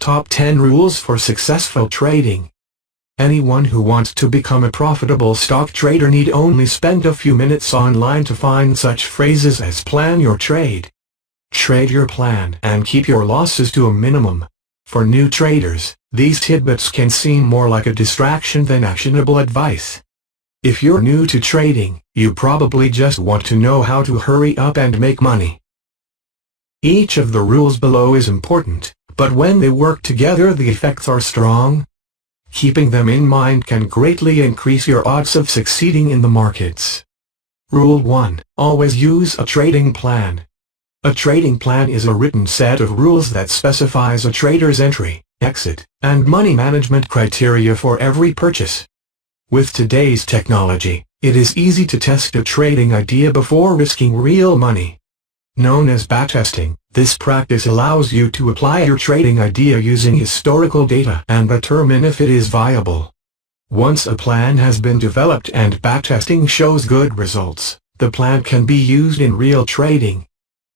Top 10 Rules for Successful Trading. Anyone who wants to become a profitable stock trader need only spend a few minutes online to find such phrases as plan your trade, trade your plan, and keep your losses to a minimum. For new traders, these tidbits can seem more like a distraction than actionable advice. If you're new to trading, you probably just want to know how to hurry up and make money. Each of the rules below is important, but when they work together the effects are strong. Keeping them in mind can greatly increase your odds of succeeding in the markets. Rule 1. Always use a trading plan. A trading plan is a written set of rules that specifies a trader's entry, exit, and money management criteria for every purchase. With today's technology, it is easy to test a trading idea before risking real money. Known as backtesting, this practice allows you to apply your trading idea using historical data and determine if it is viable. Once a plan has been developed and backtesting shows good results, the plan can be used in real trading.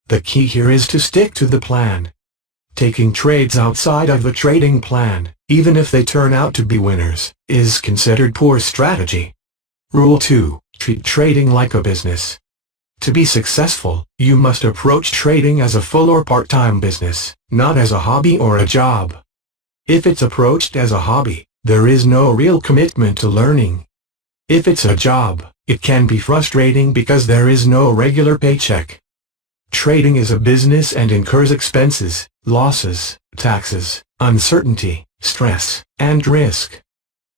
The key here is to stick to the plan. Taking trades outside of the trading plan, even if they turn out to be winners, is considered poor strategy. Rule 2. Treat trading like a business. To be successful, you must approach trading as a full or part-time business, not as a hobby or a job. If it's approached as a hobby, there is no real commitment to learning. If it's a job, it can be frustrating because there is no regular paycheck. Trading is a business and incurs expenses, losses, taxes, uncertainty, stress, and risk.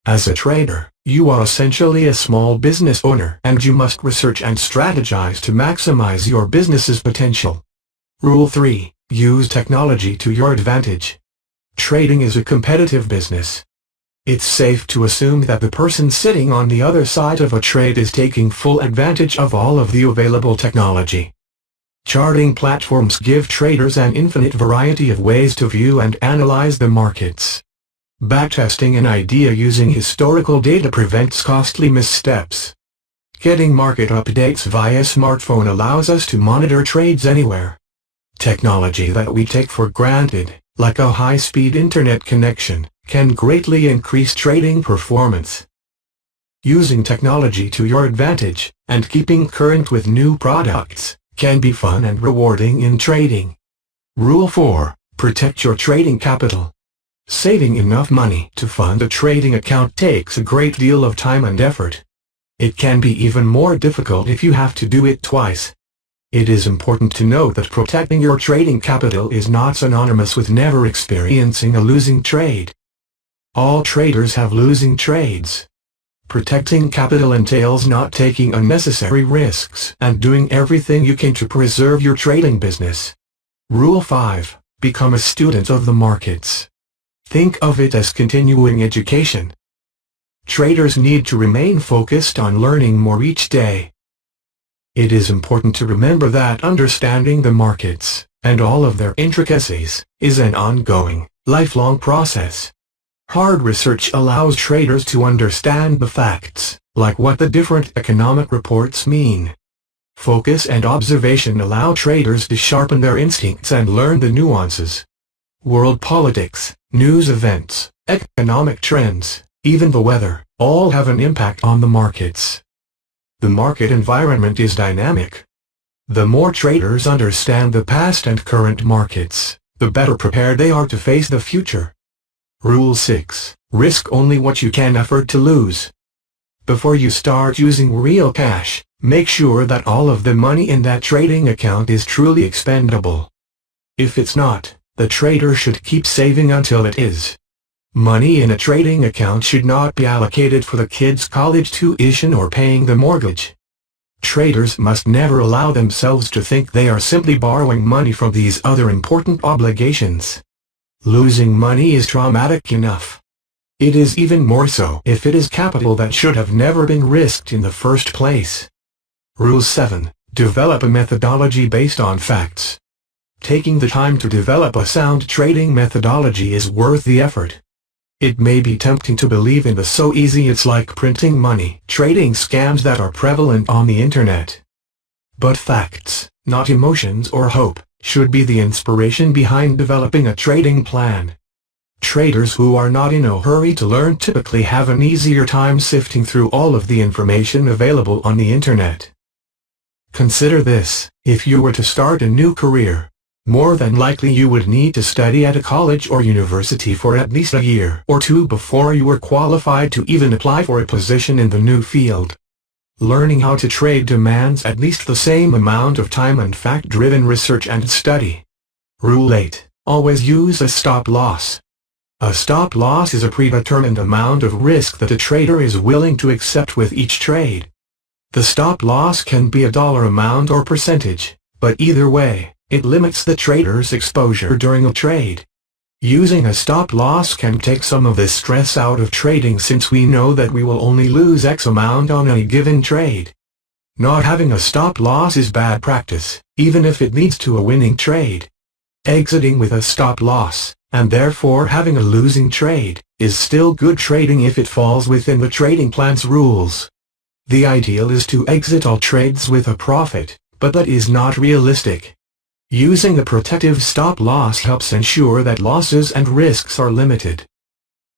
As a trader, you are essentially a small business owner and you must research and strategize to maximize your business's potential. Rule 3. Use technology to your advantage. Trading is a competitive business. It's safe to assume that the person sitting on the other side of a trade is taking full advantage of all of the available technology. Charting platforms give traders an infinite variety of ways to view and analyze the markets. Backtesting an idea using historical data prevents costly missteps. Getting market updates via smartphone allows us to monitor trades anywhere. Technology that we take for granted, like a high-speed internet connection, can greatly increase trading performance. Using technology to your advantage, and keeping current with new products, can be fun and rewarding in trading. Rule 4. Protect your trading capital. Saving enough money to fund a trading account takes a great deal of time and effort. It can be even more difficult if you have to do it twice. It is important to note that protecting your trading capital is not synonymous with never experiencing a losing trade. All traders have losing trades. Protecting capital entails not taking unnecessary risks and doing everything you can to preserve your trading business. Rule 5. Become a student of the markets. Think of it as continuing education. Traders need to remain focused on learning more each day. It is important to remember that understanding the markets, and all of their intricacies, is an ongoing, lifelong process. Hard research allows traders to understand the facts, like what the different economic reports mean. Focus and observation allow traders to sharpen their instincts and learn the nuances. World politics, news events, economic trends, even the weather, all have an impact on the markets. The market environment is dynamic. The more traders understand the past and current markets, the better prepared they are to face the future. Rule 6. Risk only what you can afford to lose. Before you start using real cash, make sure that all of the money in that trading account is truly expendable. If it's not, the trader should keep saving until it is. Money in a trading account should not be allocated for the kids' college tuition or paying the mortgage. Traders must never allow themselves to think they are simply borrowing money from these other important obligations. Losing money is traumatic enough. It is even more so if it is capital that should have never been risked in the first place. Rule 7. Develop a methodology based on facts. Taking the time to develop a sound trading methodology is worth the effort. It may be tempting to believe in the so easy it's like printing money trading scams that are prevalent on the internet. But facts, not emotions or hope, should be the inspiration behind developing a trading plan. Traders who are not in a hurry to learn typically have an easier time sifting through all of the information available on the internet. Consider this: if you were to start a new career, more than likely you would need to study at a college or university for at least a year or two before you were qualified to even apply for a position in the new field. Learning how to trade demands at least the same amount of time and fact-driven research and study. Rule 8. Always use a stop-loss. A stop-loss is a predetermined amount of risk that a trader is willing to accept with each trade. The stop-loss can be a dollar amount or percentage, but either way, it limits the trader's exposure during a trade. Using a stop-loss can take some of the stress out of trading since we know that we will only lose X amount on any given trade. Not having a stop-loss is bad practice, even if it leads to a winning trade. Exiting with a stop-loss, and therefore having a losing trade, is still good trading if it falls within the trading plan's rules. The ideal is to exit all trades with a profit, but that is not realistic. Using a protective stop-loss helps ensure that losses and risks are limited.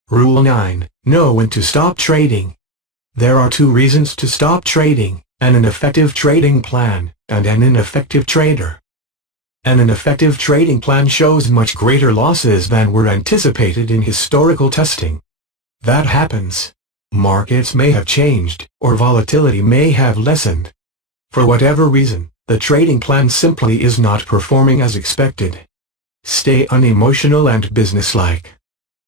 Rule 9. Know when to stop trading. There are two reasons to stop trading: an ineffective trading plan, and an ineffective trader. An ineffective trading plan shows much greater losses than were anticipated in historical testing. That happens. Markets may have changed, or volatility may have lessened. For whatever reason, the trading plan simply is not performing as expected. Stay unemotional and businesslike.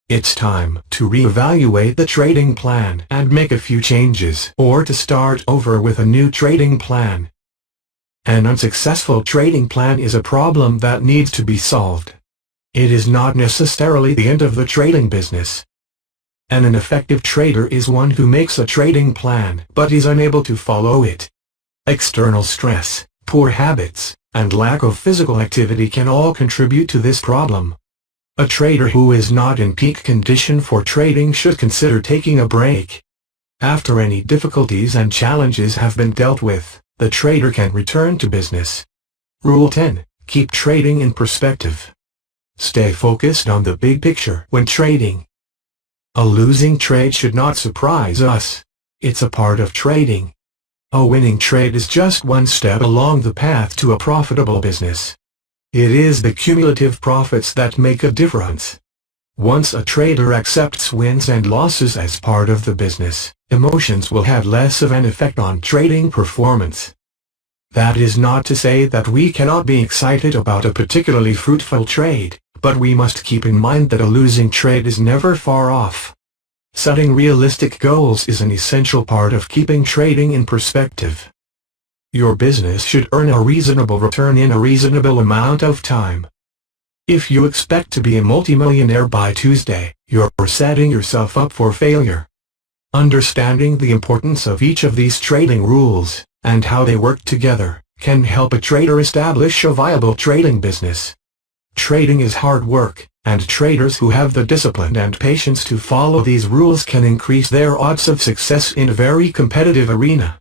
It's time to reevaluate the trading plan and make a few changes, or to start over with a new trading plan. An unsuccessful trading plan is a problem that needs to be solved. It is not necessarily the end of the trading business. An ineffective trader is one who makes a trading plan but is unable to follow it. External stress, poor habits, and lack of physical activity can all contribute to this problem. A trader who is not in peak condition for trading should consider taking a break. After any difficulties and challenges have been dealt with, the trader can return to business. Rule 10. Keep trading in perspective. Stay focused on the big picture when trading. A losing trade should not surprise us. It's a part of trading. A winning trade is just one step along the path to a profitable business. It is the cumulative profits that make a difference. Once a trader accepts wins and losses as part of the business, emotions will have less of an effect on trading performance. That is not to say that we cannot be excited about a particularly fruitful trade, but we must keep in mind that a losing trade is never far off. Setting realistic goals is an essential part of keeping trading in perspective. Your business should earn a reasonable return in a reasonable amount of time. If you expect to be a multimillionaire by Tuesday, you're setting yourself up for failure. Understanding the importance of each of these trading rules, and how they work together, can help a trader establish a viable trading business. Trading is hard work, and traders who have the discipline and patience to follow these rules can increase their odds of success in a very competitive arena.